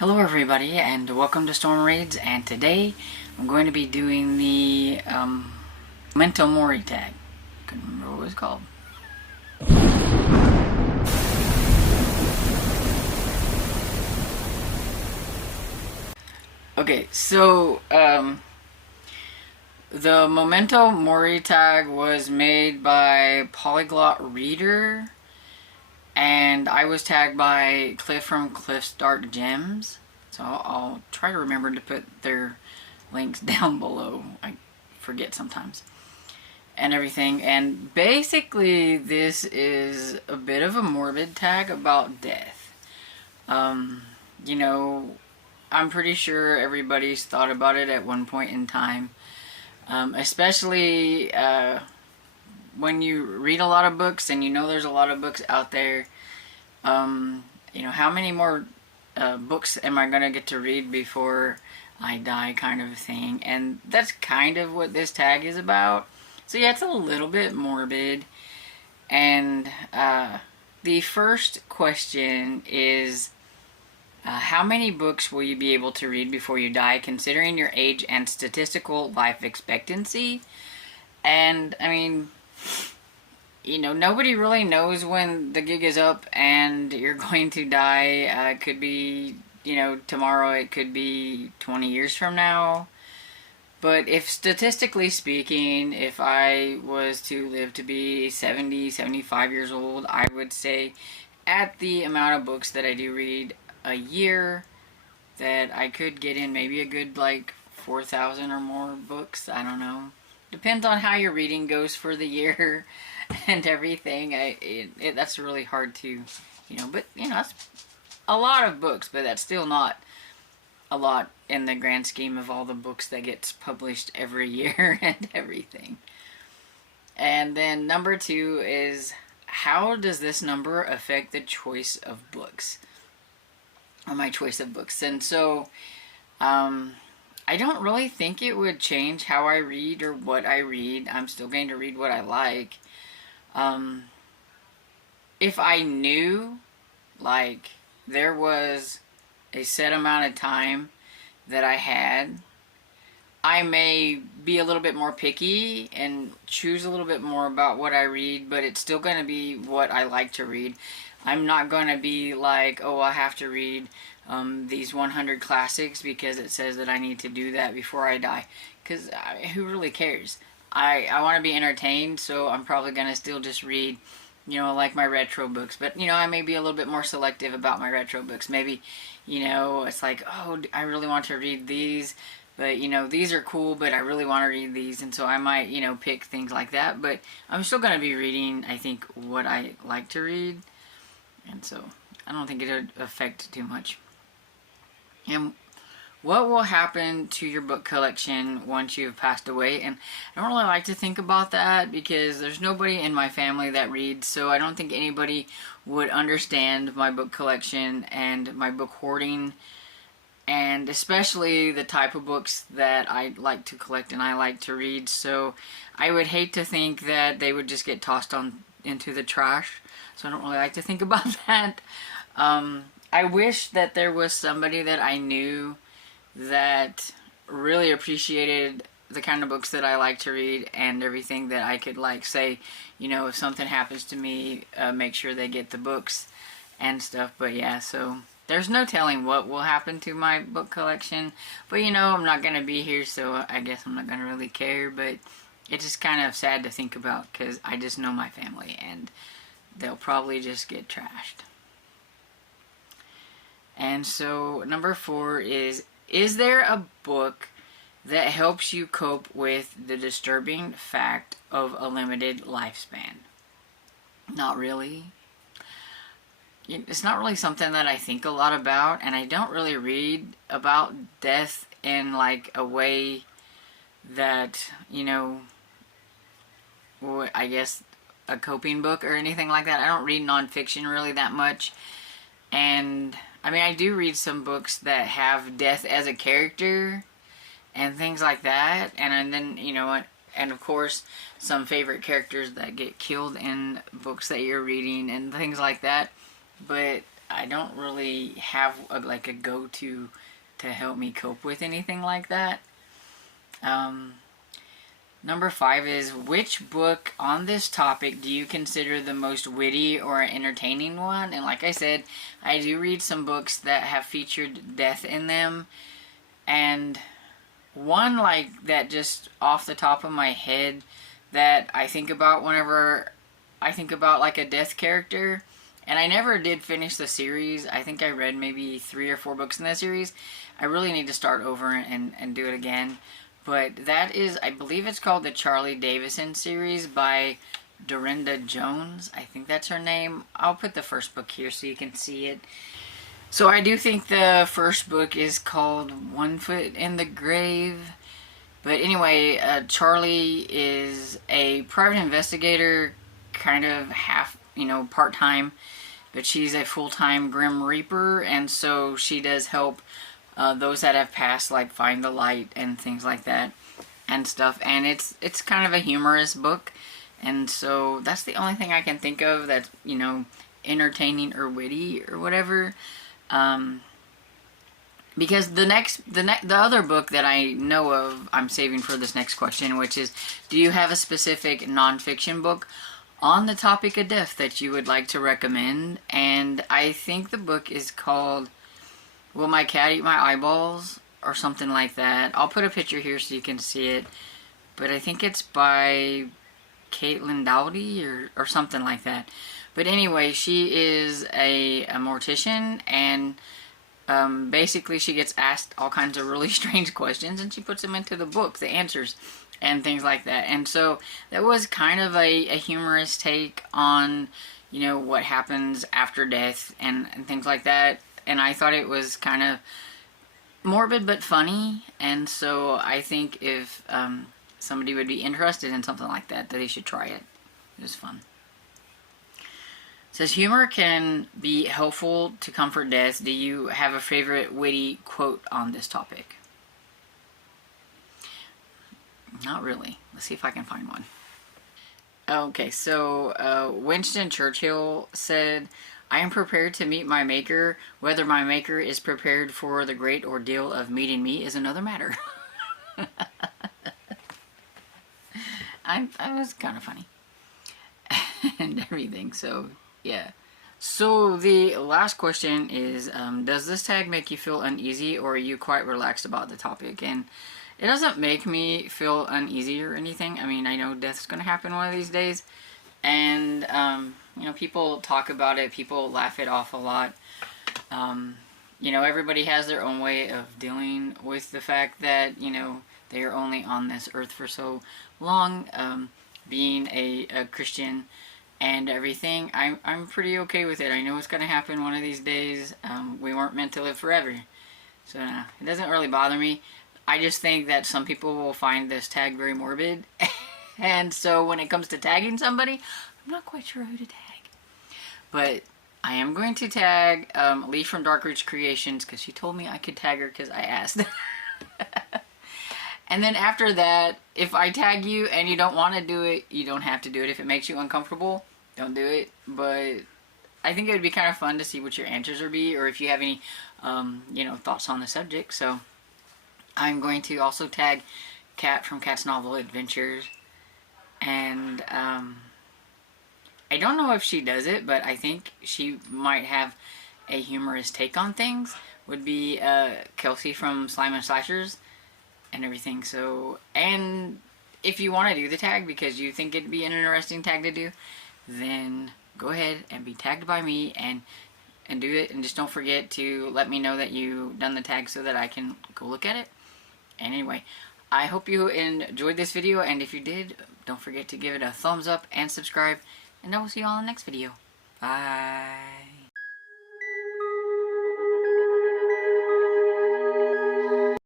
Hello everybody and welcome to Storm Raids, and today I'm going to be doing the Momento Mori Tag. Couldn't remember what it was called. Okay, so the Momento Mori Tag was made by Polyglot Reader, and I was tagged by Cliff from Cliff's Dark Gems. So I'll try to remember to put their links down below. I forget sometimes. And everything. And basically this is a bit of a morbid tag about death. You know, I'm pretty sure everybody's thought about it at one point in time. Especially when you read a lot of books and you know there's a lot of books out there. You know, how many more books am I going to get to read before I die, kind of thing. And that's kind of what this tag is about. So yeah, it's a little bit morbid. And the first question is, how many books will you be able to read before you die, considering your age and statistical life expectancy? And, I mean, you know, nobody really knows when the gig is up and you're going to die. It could be, you know, tomorrow. It could be 20 years from now. But if statistically speaking, if I was to live to be 70, 75 years old, I would say at the amount of books that I do read a year, that I could get in maybe a good like 4,000 or more books. I don't know. Depends on how your reading goes for the year and everything. That's really hard to, you know, but you know, that's a lot of books, but that's still not a lot in the grand scheme of all the books that gets published every year and everything. And then number 2 is, how does this number affect the choice of books? Or my choice of books. And so, I don't really think it would change how I read or what I read. I'm still going to read what I like. If I knew, like, there was a set amount of time that I had, I may be a little bit more picky and choose a little bit more about what I read, but it's still going to be what I like to read. I'm not going to be like, oh, I have to read these 100 classics because it says that I need to do that before I die. Because who really cares? I want to be entertained, so I'm probably going to still just read, you know, like my retro books. But, you know, I may be a little bit more selective about my retro books. Maybe, you know, it's like, oh, I really want to read these. But, you know, these are cool, but I really want to read these. And so I might, you know, pick things like that. But I'm still going to be reading, I think, what I like to read. And so I don't think it would affect too much. And what will happen to your book collection once you've passed away? And I don't really like to think about that because there's nobody in my family that reads, so I don't think anybody would understand my book collection and my book hoarding, and especially the type of books that I like to collect and I like to read. So I would hate to think that they would just get tossed into the trash. So I don't really like to think about that. I wish that there was somebody that I knew that really appreciated the kind of books that I like to read and everything, that I could like say, you know, if something happens to me, make sure they get the books and stuff. But yeah, so there's no telling what will happen to my book collection. But you know, I'm not going to be here, so I guess I'm not going to really care. But it's just kind of sad to think about because I just know my family and they'll probably just get trashed. And so number 4 is there a book that helps you cope with the disturbing fact of a limited lifespan? Not really. It's not really something that I think a lot about, and I don't really read about death in like a way that, you know, I guess a coping book or anything like that. I don't read nonfiction really that much. And I mean, I do read some books that have death as a character and things like that. And then, you know, and of course, some favorite characters that get killed in books that you're reading and things like that. But I don't really have like a go-to to help me cope with anything like that. Number 5 is, which book on this topic do you consider the most witty or entertaining one? And like I said, I do read some books that have featured death in them. And one like that just off the top of my head that I think about whenever I think about like a death character, and I never did finish the series. I think I read maybe 3 or 4 books in that series. I really need to start over and do it again. But that is, I believe it's called the Charlie Davison series by Dorinda Jones. I think that's her name. I'll put the first book here so you can see it. So I do think the first book is called One Foot in the Grave. But anyway, Charlie is a private investigator, kind of half, part-time. But she's a full-time Grim Reaper, and so she does help those that have passed, like find the light and things like that and stuff. And it's kind of a humorous book, and so that's the only thing I can think of that's entertaining or witty or whatever. Because the other book that I know of, I'm saving for this next question, which is, do you have a specific nonfiction book on the topic of death that you would like to recommend? And I think the book is called Will My Cat Eat My Eyeballs? Or something like that. I'll put a picture here so you can see it. But I think it's by Caitlin Dowdy or something like that. But anyway, she is a mortician, and basically she gets asked all kinds of really strange questions, and she puts them into the book, the answers, and things like that. And so that was kind of a humorous take on, what happens after death and things like that. And I thought it was kind of morbid but funny, and so I think if somebody would be interested in something like that, they should try it. It was fun. It says, humor can be helpful to comfort death. Do you have a favorite witty quote on this topic? Not really. Let's see if I can find one. Okay, so Winston Churchill said, I am prepared to meet my maker. Whether my maker is prepared for the great ordeal of meeting me is another matter. I was kind of funny. And everything, so yeah. So the last question is, does this tag make you feel uneasy, or are you quite relaxed about the topic? And it doesn't make me feel uneasy or anything. I mean, I know death's going to happen one of these days. And, people talk about it, people laugh it off a lot. Everybody has their own way of dealing with the fact that, they are only on this earth for so long. Being a Christian and everything, I'm pretty okay with it. I know it's going to happen one of these days. We weren't meant to live forever. So, it doesn't really bother me. I just think that some people will find this tag very morbid. And so when it comes to tagging somebody, I'm not quite sure who to tag. But I am going to tag Lee from Dark Roots Creations, because she told me I could tag her because I asked. And then after that, if I tag you and you don't want to do it, you don't have to do it. If it makes you uncomfortable, don't do it. But I think it would be kind of fun to see what your answers would be, or if you have any, thoughts on the subject. So I'm going to also tag Kat from Kat's Novel Adventures. And I don't know if she does it, but I think she might have a humorous take on things. Would be Kelsey from Slime and Slashers and everything. So, and if you want to do the tag because you think it'd be an interesting tag to do, then go ahead and be tagged by me and do it. And just don't forget to let me know that you've done the tag so that I can go look at it. And anyway, I hope you enjoyed this video, and if you did, don't forget to give it a thumbs up and subscribe, and I will see you all in the next video. Bye.